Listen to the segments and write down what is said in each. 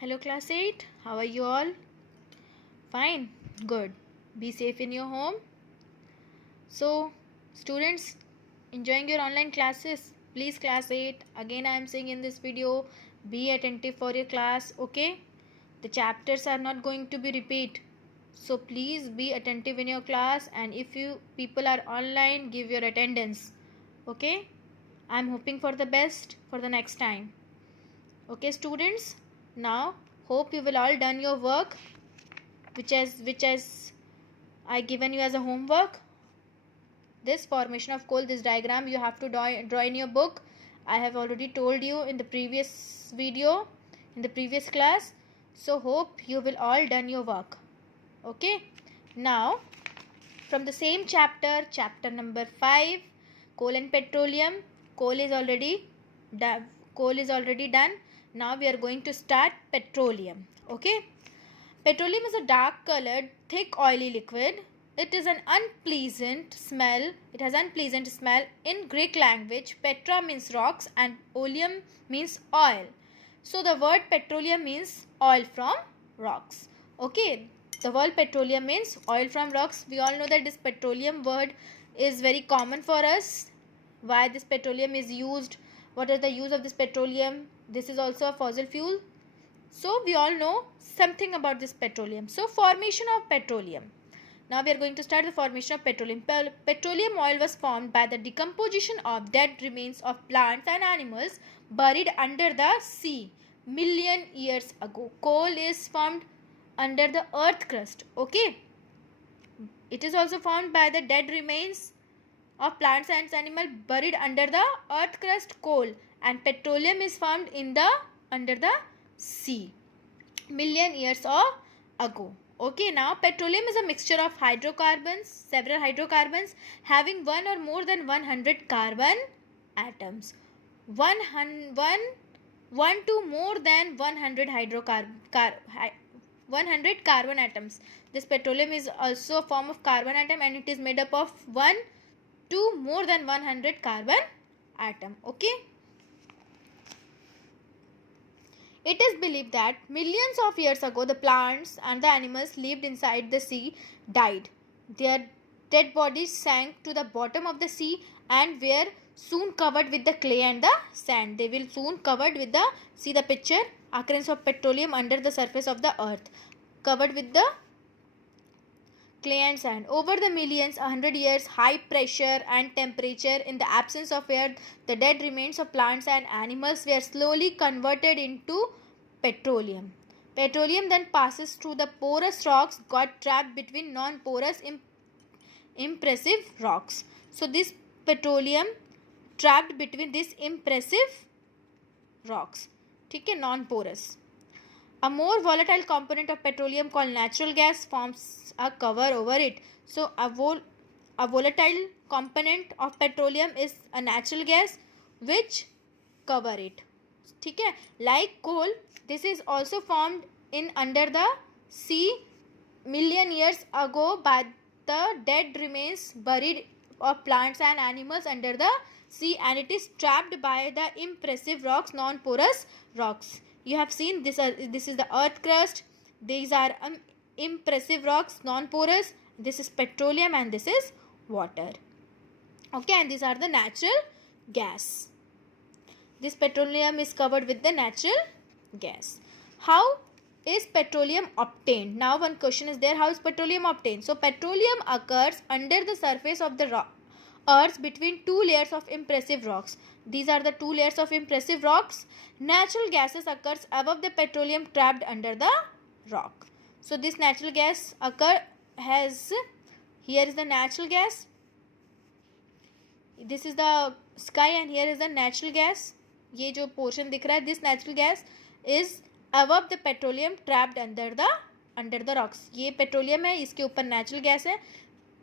Hello class 8, how are you all? Fine, good. Be safe in your home. So, students enjoying your online classes, please class 8, again I am saying in this video, be attentive for your class, okay? The chapters are not going to be repeat. So please be attentive in your class, and if you people are online, give your attendance, okay? I am hoping for the best for the next time. Okay students, now hope you will all done your work which has I given you as a homework. This formation of coal, this diagram you have to draw in your book. I have already told you in the previous video, in the previous class. So hope you will all done your work. Okay, now from the same chapter number 5, coal and petroleum. Coal is already done. Now we are going to start petroleum. Okay, petroleum is a dark colored, thick, oily liquid. It is an unpleasant smell. It has unpleasant smell. In Greek language, petra means rocks and oleum means oil. So the word petroleum means oil from rocks. Okay, the word petroleum means oil from rocks. We all know that this petroleum word is very common for us. Why this petroleum is used? What is the use of this petroleum? This is also a fossil fuel. So we all know something about this petroleum. So formation of petroleum. Now we are going to start the formation of petroleum. Petroleum oil was formed by the decomposition of dead remains of plants and animals buried under the sea million years ago. Coal is formed under the earth crust. Okay. It is also formed by the dead remains of plants and animals buried under the earth crust, coal, and petroleum is formed in the under the sea million years ago. Okay, now petroleum is a mixture of hydrocarbons, several hydrocarbons having one or more than 100 carbon atoms. One to more than 100 100 carbon atoms. This petroleum is also a form of carbon atom, and it is made up of 1 to more than 100 carbon atom. Okay. It is believed that millions of years ago the plants and the animals lived inside the sea died. Their dead bodies sank to the bottom of the sea and were soon covered with the clay and the sand. They will soon covered with the, see the picture, occurrence of petroleum under the surface of the earth, covered with the clay and sand. Over the millions, 100 years, high pressure and temperature, in the absence of air, the dead remains of plants and animals were slowly converted into petroleum. Petroleum then passes through the porous rocks, got trapped between non-porous impressive rocks. So this petroleum trapped between this impressive rocks. ठीक है, non-porous. A more volatile component of petroleum called natural gas forms a cover over it. So a volatile component of petroleum is a natural gas which cover it. ठीक है, like coal, this is also formed in under the sea million years ago by the dead remains buried of plants and animals under the sea, and it is trapped by the impressive rocks, non-porous rocks. You have seen this is the earth crust. These are impressive rocks, non-porous. This is petroleum and this is water. Okay, and these are the natural gas. This petroleum is covered with the natural gas. How is petroleum obtained? Now one question is there, how is petroleum obtained? So petroleum occurs under the surface of the earth between two layers of impressive rocks. These are the two layers of impressive rocks. Natural gases occurs above the petroleum trapped under the rock. So this natural gas here is the natural gas. This is the sky and here is the natural gas. ये जो portion दिख रहा है, this natural gas is above the petroleum trapped under the rocks. ये petroleum है, इसके ऊपर natural gas है.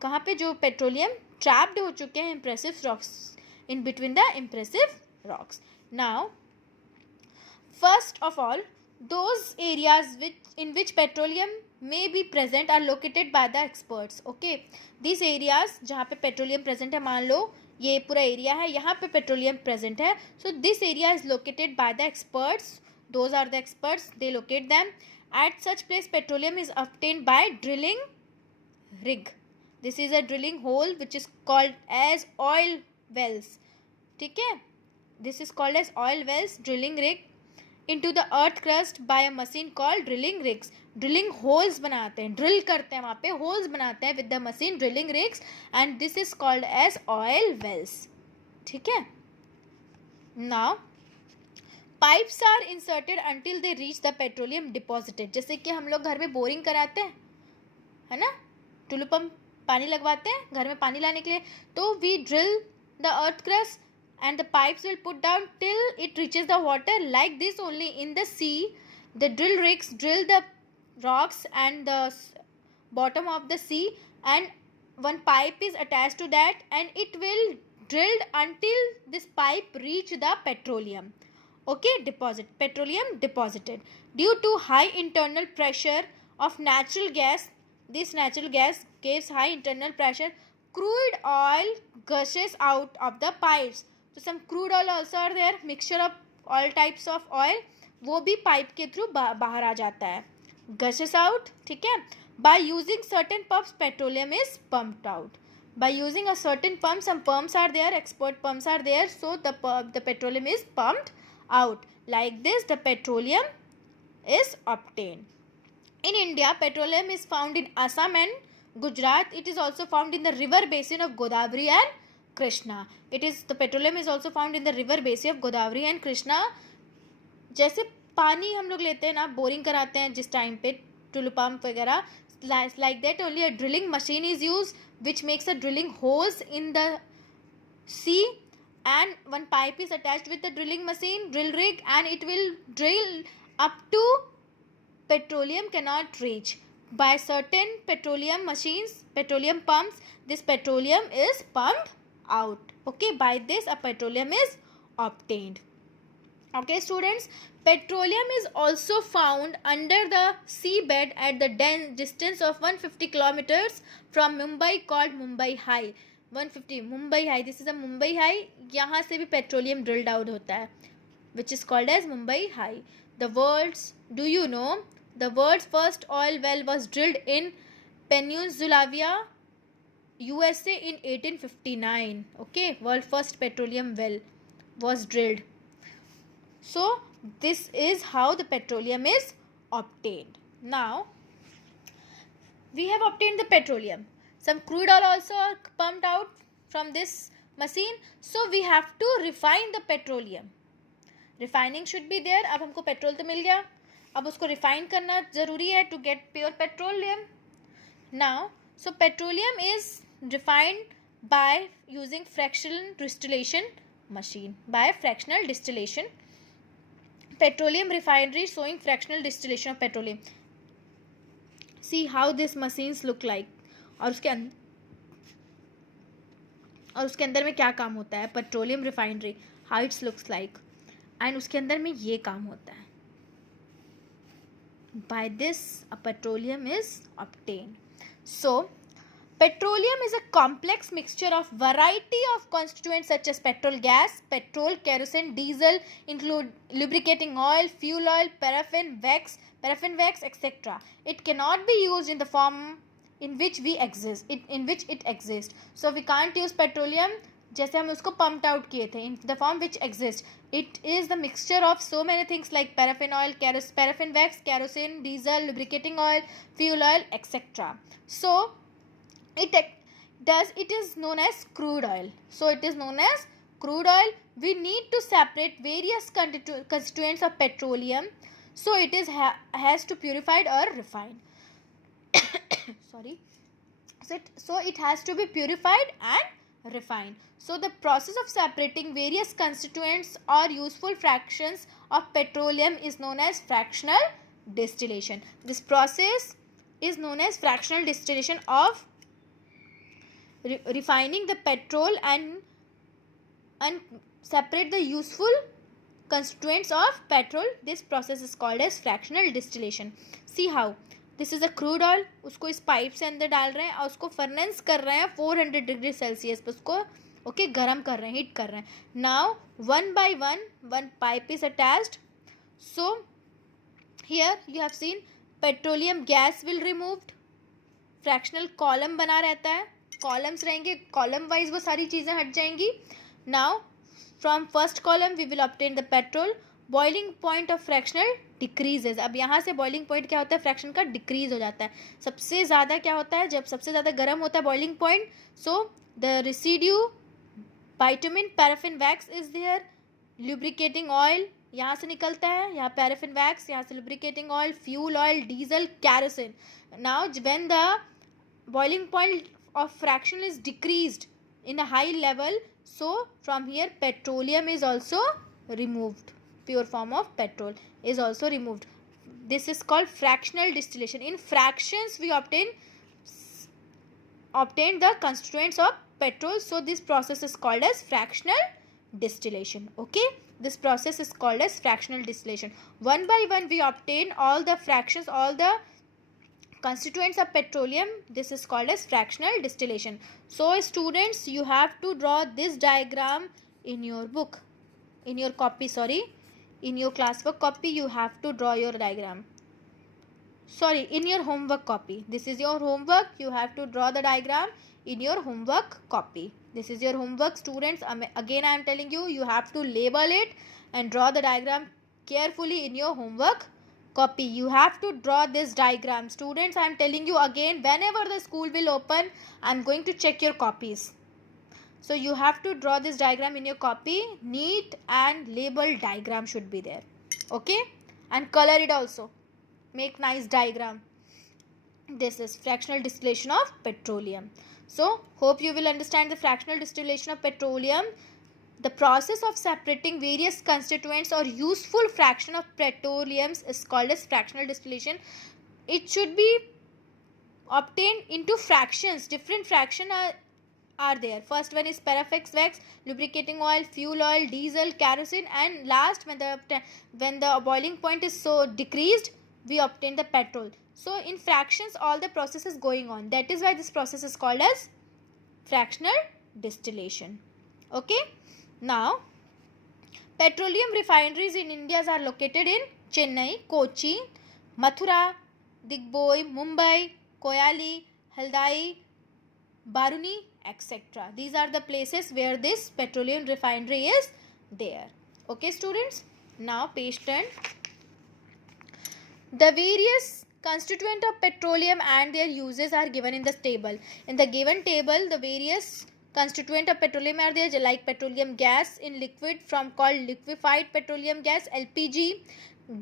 कहाँ पे जो petroleum trapped हो चुके हैं impressive rocks, in between the impressive rocks. Now, first of all, those areas in which petroleum may be present are located by the experts. Okay, these areas जहाँ पे petroleum present है, मान लो ये पूरा area है, यहाँ पे petroleum present है. So this area is located by the experts Those are the experts. They locate them. At such place, petroleum is obtained by drilling rig. This is a drilling hole which is called as oil wells. ठीक है? This is called as oil wells, drilling rig, into the earth crust by a machine called drilling rigs. Drilling holes बनाते हैं, drill करते हैं वहाँ पे, holes बनाते हैं with the machine drilling rigs, and this is called as oil wells. ठीक है? Now pipes are inserted until they reach the petroleum deposited. जैसे कि हम लोग घर में बोरिंग कराते हैं, है ना, टुलू पंप पानी लगवाते हैं घर में पानी लाने के लिए, तो we drill the earth crust and the pipes will put down till it reaches the water. Like this only in the sea, the drill rigs drill the rocks and the bottom of the sea, and one pipe is attached to that, and it will drilled until this pipe reach the petroleum. Okay, petroleum deposited. Due to high internal pressure of natural gas, this natural gas gives high internal pressure, crude oil gushes out of the pipes. So some crude oil also are there, mixture of all types of oil, वो भी pipe के through बाहर आ जाता है, gushes out. ठीक है? By using certain pumps, petroleum is pumped out. By using a certain pump, some pumps are there, export pumps are there, so the petroleum is pumped out. Like this, the petroleum is obtained. In India, petroleum is found in Assam and Gujarat. It is also found in the river basin of Godavari and Krishna. The petroleum is also found in the river basin of Godavari and Krishna. जैसे पानी हम लोग लेते हैं ना, boring कराते हैं जिस टाइम पे, टुलू पंप वगैरह, like that only a drilling machine is used which makes a drilling holes in the sea, and one pipe is attached with the drilling machine, drill rig, and it will drill up to petroleum cannot reach. By certain petroleum machines, petroleum pumps, this petroleum is pumped out. Okay, by this a petroleum is obtained. Okay students, petroleum is also found under the seabed at the distance of 150 kilometers from Mumbai, called Mumbai High. 150 Mumbai High, this is a Mumbai High. यहाँ से भी petroleum drilled out होता है, which is called as Mumbai High. Do you know the world's first oil well was drilled in Pennsylvania, USA in 1859. Okay, world first petroleum well was drilled. So this is how the petroleum is obtained. Now we have obtained the petroleum. Some crude oil also are pumped out from this machine. So we have to refine the petroleum. Refining should be there. अब हमको petrol तो मिल गया, अब उसको refine करना ज़रूरी है to get pure petroleum. Now, so petroleum is refined by using fractional distillation machine. By fractional distillation, petroleum refinery showing fractional distillation of petroleum. See how these machines look like. और उसके अंदर में क्या काम होता है, petroleum refinery, how it's looks like, and उसके अंदर में ये काम होता है. By this a petroleum is obtained. So petroleum is a complex mixture of variety of constituents such as petrol gas, petrol, kerosene, diesel, include lubricating oil, fuel oil, paraffin wax, etc. It cannot be used in the form in which it exists. So we can't use petroleum जैसे हम उसको pumped out किए थे, in the form which exists. It is the mixture of so many things like paraffin oil, paraffin wax, kerosene, diesel, lubricating oil, fuel oil, etc. So it is known as crude oil. So it is known as crude oil. We need to separate various constituents of petroleum. So it has to purified or refined. Sorry. So it has to be purified and refined. So the process of separating various constituents or useful fractions of petroleum is known as fractional distillation. This process is known as fractional distillation of refining the petrol and separate the useful constituents of petrol. This process is called as fractional distillation. See how this is a crude oil, उसको इस pipe से अंदर डाल रहे हैं और उसको furnace कर रहे हैं 400 डिग्री सेल्सियस पर, उसको गर्म कर रहे हैं, हीट कर रहे हैं. Now one by one pipe is attached So here you have seen petroleum gas will removed, fractional column बना रहता है, columns रहेंगे, column wise वो सारी चीज़ें हट जाएंगी. Now from first column we will obtain the petrol. Boiling point of fractional decreases. अब यहाँ से boiling point क्या होता है, फ्रैक्शन का डिक्रीज हो जाता है. सबसे ज़्यादा क्या होता है, जब सबसे ज़्यादा गर्म होता है boiling point, so the residue bitumen paraffin wax is there, lubricating oil यहाँ से निकलता है, यहाँ पैराफिन वैक्स, यहाँ से lubricating oil, fuel oil, diesel, kerosene. Now when the boiling point of fraction is decreased in a high level, so from here petroleum is also removed, pure form of petrol is also removed. This is called fractional distillation. In fractions we obtain the constituents of petrol, so this process is called as fractional distillation. Okay, this process is called as fractional distillation. One by one we obtain all the fractions, all the constituents of petroleum. This is called as fractional distillation. So students, you have to draw this diagram in your book, in your copy, in your classwork copy you have to draw your diagram. In your homework copy. This is your homework, you have to draw the diagram in your homework copy. This is your homework, students. Again I am telling you, you have to label it and draw the diagram carefully in your homework copy. You have to draw this diagram. Students, I am telling you again, whenever the school will open, I am going to check your copies. So you have to draw this diagram in your copy. Neat and labeled diagram should be there. Okay, and color it also. Make nice diagram. This is fractional distillation of petroleum. So hope you will understand the fractional distillation of petroleum. The process of separating various constituents or useful fraction of petroleums is called as fractional distillation. It should be obtained into fractions. Different fractions are there. First one is paraffin wax, lubricating oil, fuel oil, diesel, kerosene, and last when the boiling point is so decreased, we obtain the petrol. So in fractions all the process is going on. That is why this process is called as fractional distillation. Okay. Now petroleum refineries in India are located in Chennai, Kochi, Mathura, Digboi, Mumbai, Koyali, Haldai, Baruni, etc. These are the places where this petroleum refinery is there. Okay students. Now page 10. The various constituent of petroleum and their uses are given in this table. In the given table, the various constituent of petroleum are there, like petroleum gas in liquid from called liquefied petroleum gas, LPG,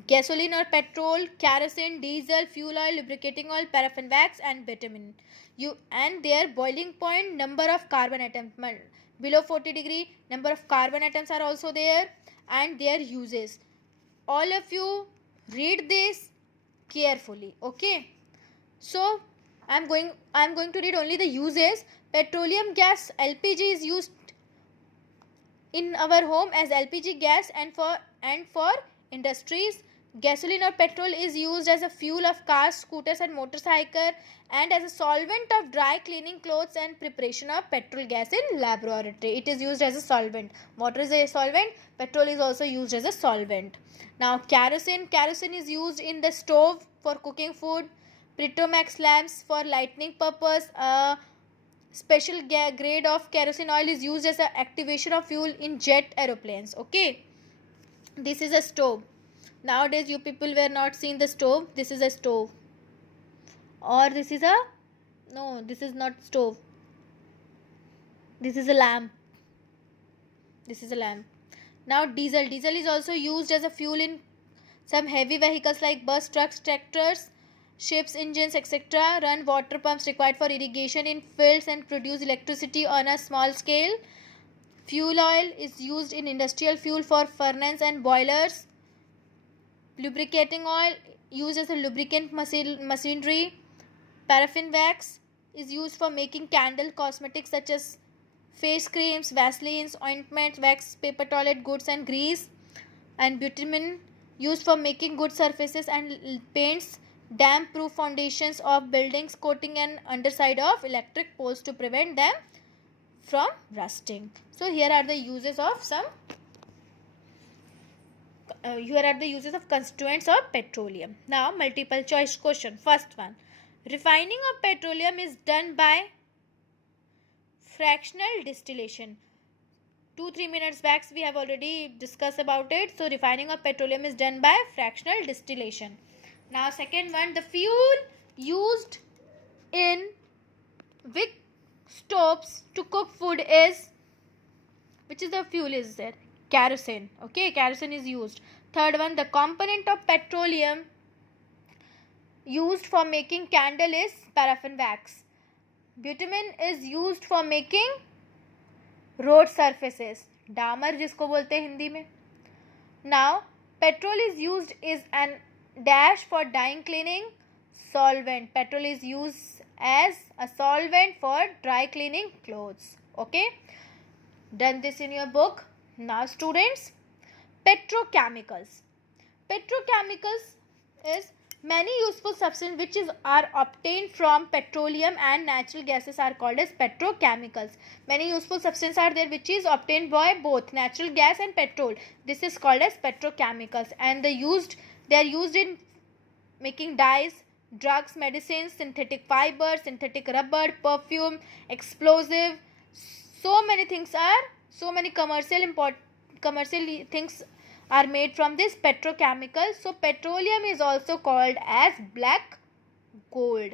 gasoline or petrol, kerosene, diesel, fuel oil, lubricating oil, paraffin wax, and bitumen. And their boiling point, number of carbon atoms below 40 degree, number of carbon atoms are also there, and their uses. All of you read this carefully. Okay, so I am going to read only the uses. Petroleum gas, LPG, is used in our home as LPG gas and for industries. Gasoline or petrol is used as a fuel of cars, scooters and motorcycle, and as a solvent of dry cleaning clothes and preparation of petrol gas in laboratory. It is used as a solvent. Water is a solvent, petrol is also used as a solvent. Now kerosene is used in the stove for cooking food. Petromax lamps for lighting purpose. Special grade of kerosene oil is used as a activation of fuel in jet aeroplanes. Okay, this is a stove. Nowadays you people were not seeing the stove. This is a stove, or this is a, no, this is not stove, this is a lamp. This is a lamp. Now diesel is also used as a fuel in some heavy vehicles like bus, trucks, tractors, ships, engines, etc. Run water pumps required for irrigation in fields and produce electricity on a small scale. Fuel oil is used in industrial fuel for furnaces and boilers. Lubricating oil used as a lubricant machinery. Paraffin wax is used for making candle, cosmetics such as face creams, vaselines, ointments, wax, paper toilet goods and grease. And bitumen used for making good surfaces and paints, damp proof foundations of buildings, coating and underside of electric poles to prevent them from rusting. So here are the uses of some here are the uses of constituents of petroleum. Now, multiple choice question. First one, refining of petroleum is done by fractional distillation. 2-3 minutes back we have already discussed about it. So refining of petroleum is done by fractional distillation. Now second one, the fuel used in wick stoves to cook food is, which is the fuel is there? Kerosene. Okay, kerosene is used. Third one, the component of petroleum used for making candle is paraffin wax. Bitumen is used for making road surfaces, डामर जिसको बोलते हैं हिंदी में. Now petrol is used is an dash for dying cleaning solvent. Petrol is use as a solvent for dry cleaning clothes. Okay, done this in your book. Now students, petrochemicals. Petrochemicals is many useful substances which are obtained from petroleum and natural gases are called as petrochemicals. Many useful substances are there which is obtained by both natural gas and petrol. This is called as petrochemicals, and they are used in making dyes, drugs, medicines, synthetic fiber, synthetic rubber, perfume, explosive. So many commercial things are made from this petrochemicals. So petroleum is also called as black gold.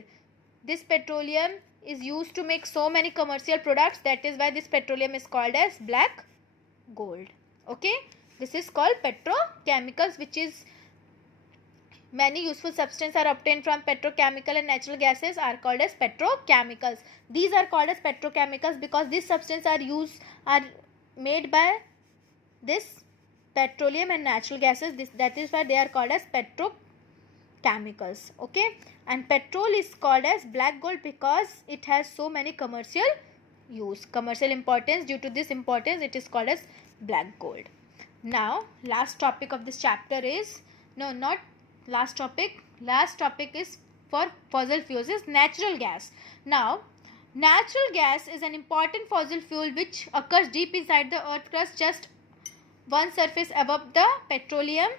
This petroleum is used to make so many commercial products. That is why this petroleum is called as black gold. Okay, this is called petrochemicals, which is many useful substances are obtained from petrochemical and natural gases are called as petrochemicals. These are called as petrochemicals because these substances are made by this petroleum and natural gases. That is why they are called as petrochemicals. Okay, and petrol is called as black gold because it has so many commercial importance. Due to this importance, it is called as black gold. Now last topic of this chapter is, no, not last topic, last topic is for fossil fuels is natural gas. Now natural gas is an important fossil fuel which occurs deep inside the earth crust, just one surface above the petroleum,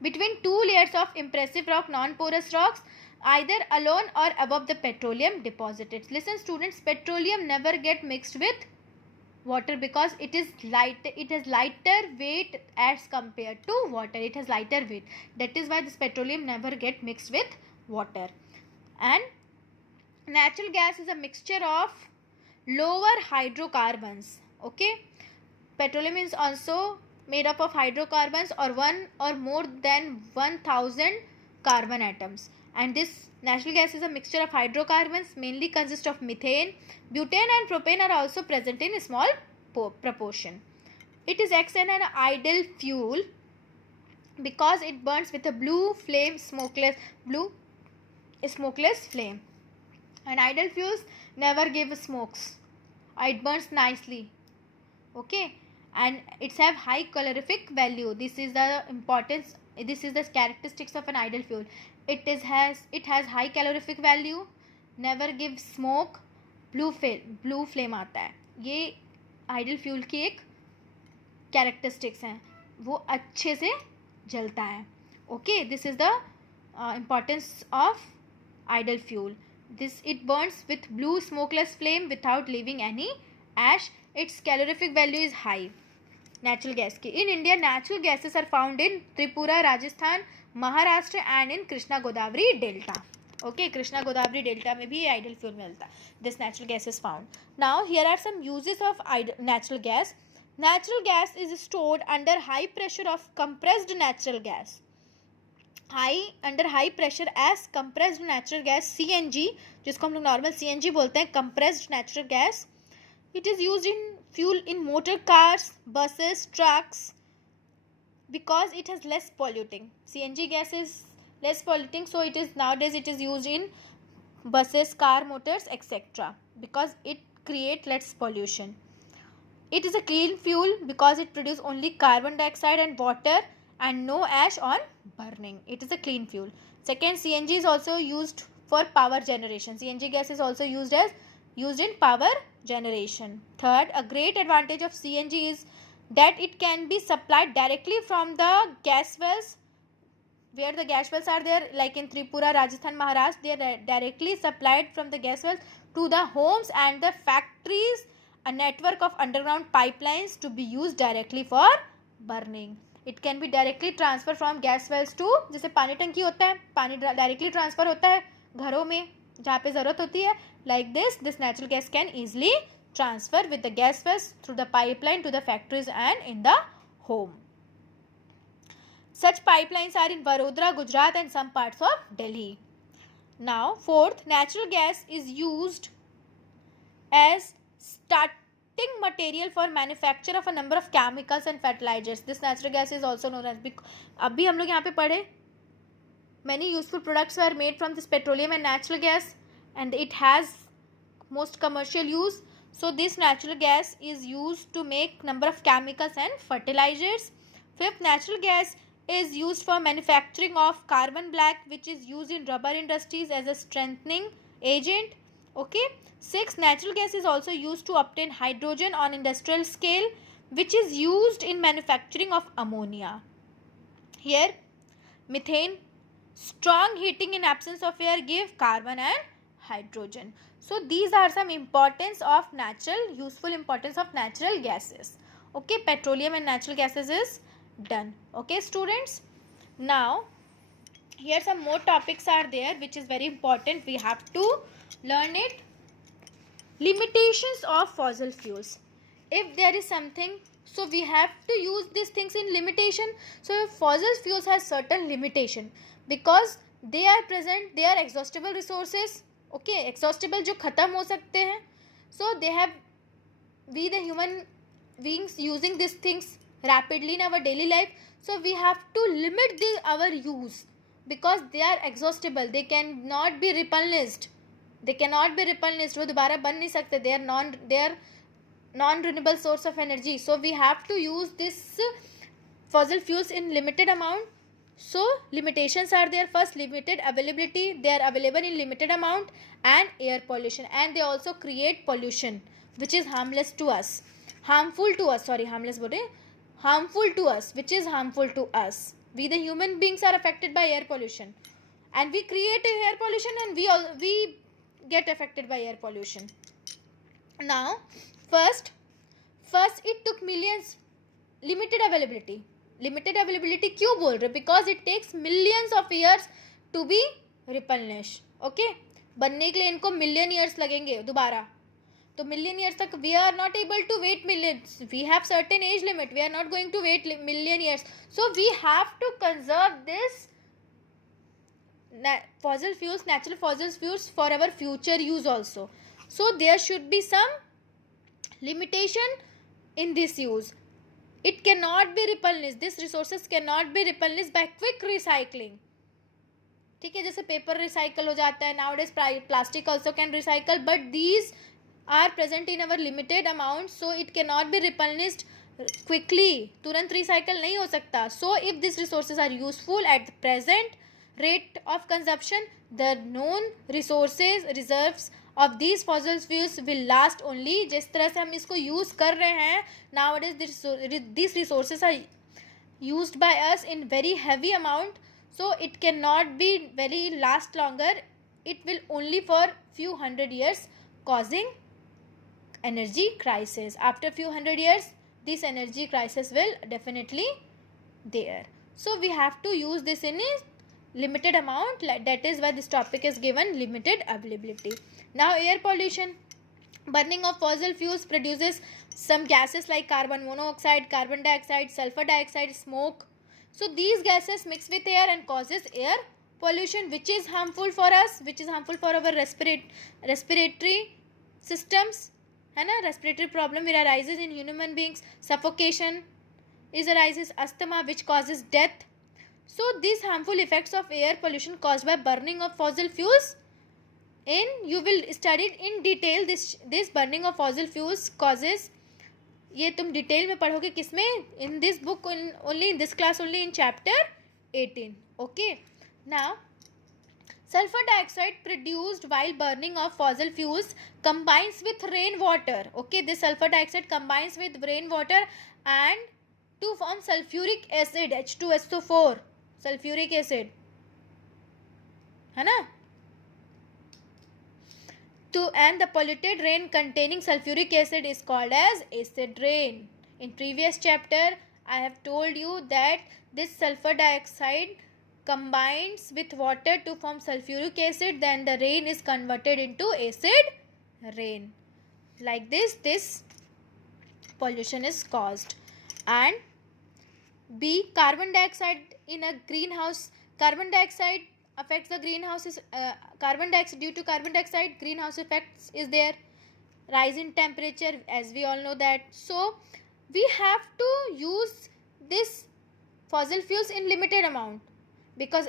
between two layers of impressive rock, non-porous rocks, either alone or above the petroleum deposits. Listen students, petroleum never get mixed with water because it is light. It has lighter weight as compared to water. It has lighter weight. That is why this petroleum never get mixed with water. And natural gas is a mixture of lower hydrocarbons. Okay. Petroleum is also made up of hydrocarbons or one or more than 1000 carbon atoms. And this natural gas is a mixture of hydrocarbons, mainly consist of methane. Butane and propane are also present in a small proportion. It is acts as an ideal fuel because it burns with a smokeless flame. And ideal fuels never give smokes. It burns nicely. Okay, and it's have high calorific value. This is the importance. This is the characteristics of an ideal fuel. It has high calorific value, never gives smoke, blue flame आता है. ये ideal fuel की एक characteristics हैं, वो अच्छे से जलता है. Okay, this is the importance of ideal fuel. It burns with blue smokeless flame without leaving any ash. Its calorific value is high. Natural gas की. In India, natural gases are found in Tripura, Rajasthan, Maharashtra and in Krishna Godavari Delta. Okay, Krishna Godavari Delta में भी ideal fuel मिलता है. This natural gas is found. Now here are some uses of natural gas. Natural gas is stored under high pressure of compressed natural gas. Under high pressure as compressed natural gas, CNG, जिसको हम लोग normal CNG बोलते हैं, compressed natural gas. It is used in fuel in motor cars, buses, trucks because it has less polluting. CNG gas is less polluting, so nowadays it is used in buses, car, motors, etc. because it creates less pollution. It is a clean fuel because it produces only carbon dioxide and water and no ash on burning. It is a clean fuel. Second, CNG is also used for power generation. CNG gas is also used in power generation. Third, a great advantage of CNG is that it can be supplied directly from the gas wells, where the gas wells are there, like in Tripura, Rajasthan, Maharashtra, they are directly supplied from the gas wells to the homes and the factories, a network of underground pipelines to be used directly for burning. It can be directly transferred from gas wells to, जैसे पानी टंकी होता है, पानी directly transfer होता है घरों में जहाँ पे ज़रूरत होती है, like this natural gas can easily transfer with the gas wells through the pipeline to the factories and in the home. Such pipelines are in Vadodara, Gujarat and some parts of Delhi. Now, fourth, natural gas is used as starting material for manufacture of a number of chemicals and fertilizers. This natural gas is also known as, अभी हम लोग यहाँ पे पढ़े, many useful products were made from this petroleum and natural gas, and it has most commercial use. So this natural gas is used to make number of chemicals and fertilizers. Fifth, natural gas is used for manufacturing of carbon black, which is used in rubber industries as a strengthening agent. Okay. Sixth, natural gas is also used to obtain hydrogen on industrial scale, which is used in manufacturing of ammonia. Here, methane, strong heating in absence of air give carbon and hydrogen. So these are some importance of useful importance of natural gases. Okay, petroleum and natural gases is done. Okay students, now here some more topics are there which is very important, we have to learn it. Limitations of fossil fuels. If there is something, so we have to use these things in limitation. So fossil fuels has certain limitation because they are present, they are exhaustible resources. Okay, exhaustible जो खत्म हो सकते हैं. So they have, we the human beings using these things rapidly in our daily life, so we have to limit our use because they are exhaustible, they cannot be replenished, वो दोबारा बन नहीं सकते, they are non renewable source of energy. So we have to use this fossil fuels in limited amount. So limitations are there. First, limited availability, they are available in limited amount, and air pollution, and they also create pollution which is harmless to us, harmful to us, which is harmful to us. We the human beings are affected by air pollution, and we create air pollution, and we get affected by air pollution. Now first it took millions. Limited availability क्यों बोल रहे, because it takes millions of years to be replenished. Okay, बनने के लिए इनको million years लगेंगे दोबारा, तो million years तक we are not able to wait millions, we have certain age limit, we are not going to wait million years. So we have to conserve this fossil fuels, natural fossil fuels, for our future use also. So there should be some limitation in this use. It cannot be replenished, these resources cannot be replenished by quick recycling. ठीक है, जैसे paper recycle हो जाता है, nowadays plastic also can recycle, but these are present in our limited amount, so it cannot be replenished quickly, तुरंत recycle नहीं हो सकता. So if these resources are useful at the present rate of consumption, the known reserves of these fossil fuels will last only. जिस तरह से हम इसको use कर रहे हैं, nowadays these resources are used by us in very heavy amount, so it cannot be very last longer, it will only for few hundred years, causing energy crisis. After few hundred years, this energy crisis will definitely there. So we have to use this in a limited amount, that is why this topic is given limited availability. Now air pollution. Burning of fossil fuels produces some gases like carbon monoxide, carbon dioxide, sulfur dioxide, smoke. So these gases mix with air and causes air pollution, which is harmful for us, which is harmful for our respiratory systems. है ना, respiratory problem will arises in human beings. Suffocation arises, asthma which causes death. So these harmful effects of air pollution caused by burning of fossil fuels, you will study in detail this burning of fossil fuels causes. ये तुम detail में पढ़ोगे किसमें, in this book only, in this class only, in chapter 18. Okay, now Sulfur dioxide produced while burning of fossil fuels combines with rainwater. Okay, this sulfur dioxide combines with rainwater and to form sulfuric acid, H2SO4, sulfuric acid, है ना? And the polluted rain containing sulfuric acid is called as acid rain. In previous chapter, I have told you that this sulfur dioxide combines with water to form sulfuric acid, then the rain is converted into acid rain. Like this pollution is caused. And B, carbon dioxide in a greenhouse. Carbon dioxide affects the greenhouses. Carbon dioxide, due to carbon dioxide, greenhouse effects is there. Rise in temperature, as we all know that. So we have to use this fossil fuels in limited amount, because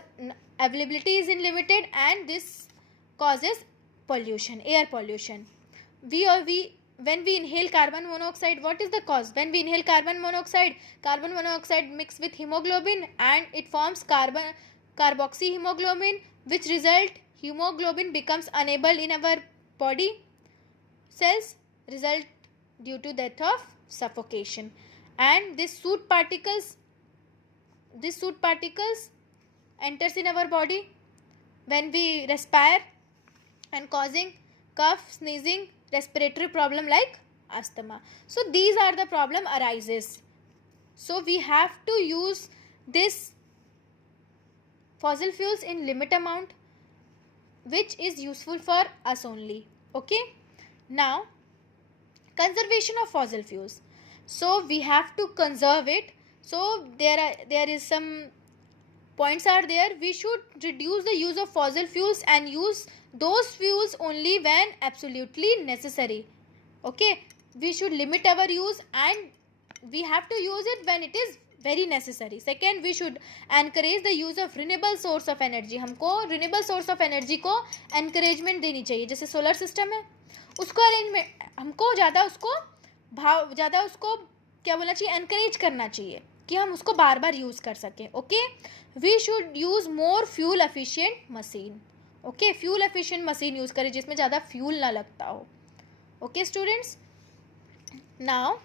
availability is in limited, and this causes pollution, air pollution. When we inhale carbon monoxide, what is the cause? When we inhale carbon monoxide mixed with hemoglobin and it forms carboxyhemoglobin, which result hemoglobin becomes unable in our body cells, result due to death of suffocation. And this soot particles enters in our body when we respire and causing cough, sneezing, respiratory problem like asthma. So these are the problem arises. So we have to use this fossil fuels in limit amount, which is useful for us only. Okay. Now, conservation of fossil fuels. So we have to conserve it. So there is some points are there. We should reduce the use of fossil fuels and use those fuels only when absolutely necessary. Okay, we should limit our use and we have to use it when it is very necessary. Second, we should encourage the use of renewable source of energy. हमको renewable source of energy को encouragement देनी चाहिए. जैसे solar system है, उसको arrangement हमको ज़्यादा उसको क्या बोलना चाहिए, encourage करना चाहिए कि हम उसको बार बार यूज़ कर सकें. Okay, we should use more fuel efficient machine. Okay, fuel efficient machine use करें जिसमें ज़्यादा फ्यूल ना लगता हो. Okay students, now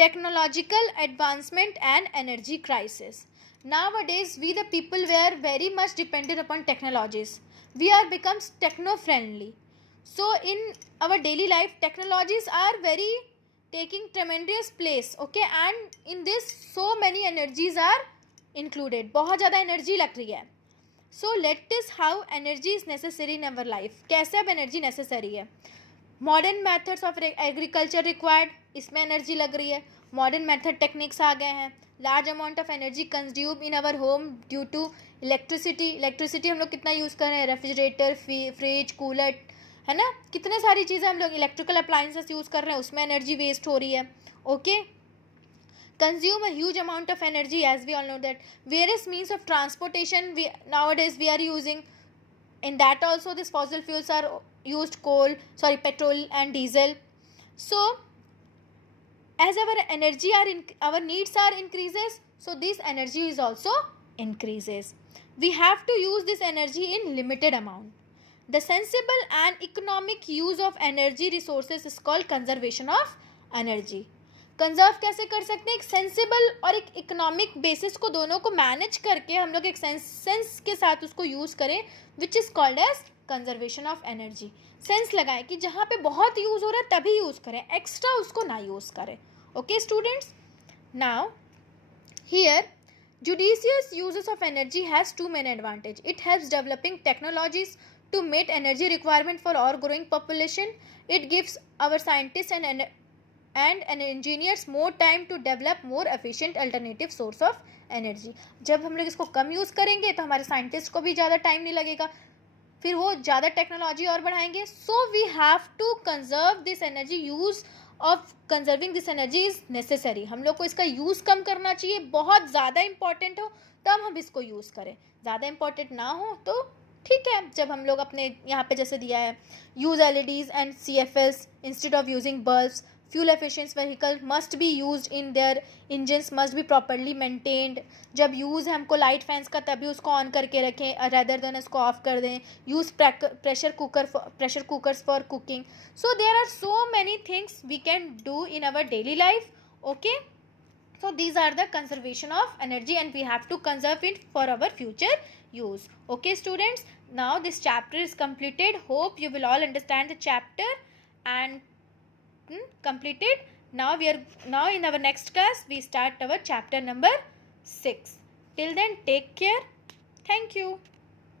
technological advancement and energy crisis. Nowadays, we the people were very much dependent upon technologies. We are becomes techno friendly. So in our daily life, technologies are very taking tremendous place. Okay, and in this so many energies are included. बहुत ज़्यादा energy लग रही है. So let us how energy is necessary in our life. कैसे अब energy necessary है. Modern methods of agriculture required, इसमें energy लग रही है. मॉडर्न मेथड टेक्निक्स आ गए हैं. Large amount of energy consume in our home due to electricity हम लोग कितना यूज़ कर रहे हैं. रेफ्रिजरेटर, फ्रिज, कूलर, है ना, कितने सारी चीज़ें हम लोग इलेक्ट्रिकल अप्लायंसेस यूज़ कर रहे हैं, उसमें एनर्जी वेस्ट हो रही है. Okay, consume a huge amount of energy, as we all know that. Various means of transportation nowadays we are using, in that also this fossil fuels are used, petrol and diesel. So as our needs are increases, so this energy is also increases. We have to use this energy in limited amount. The sensible and economic use of energy resources is called conservation of energy. Conserve कैसे कर सकते हैं, एक sensible और एक economic basis को दोनों को मैनेज करके हम लोग एक सेंस के साथ उसको यूज़ करें, which is called as conservation of energy. Sense लगाएं कि जहाँ पे बहुत यूज़ हो रहा है तभी यूज़ करें, एक्स्ट्रा उसको ना यूज़ करें. Okay students, now here judicious uses of energy has two main advantage. It helps developing technologies to meet energy requirement for our growing population. It gives our scientists and engineers more time to develop more efficient alternative source of energy. जब हम लोग इसको कम use करेंगे तो हमारे scientist को भी ज़्यादा टाइम नहीं लगेगा, फिर वो ज़्यादा टेक्नोलॉजी और बढ़ाएंगे. So we have to conserve this energy. Use of conserving this energy is necessary. हम लोग को इसका यूज़ कम करना चाहिए. बहुत ज़्यादा इंपॉर्टेंट हो तब हम इसको यूज़ करें, ज़्यादा इंपॉर्टेंट ना हो तो ठीक है. जब हम लोग अपने यहाँ पे जैसे दिया है, use LEDs and CFLs instead of using bulbs. fuel efficient vehicle must be used in their engines must be properly maintained. जब यूज़ है हमको लाइट फैंस का तभी उसको ऑन करके रखें rather than उसको ऑफ कर दें. Use pressure cookers for cooking. So there are so many things we can do in our daily life. Okay, so these are the conservation of energy and we have to conserve it for our future use. Okay students, now this chapter is completed. Hope you will all understand the chapter and completed. Now in our next class we start our chapter number 6. Till then, take care. Thank you.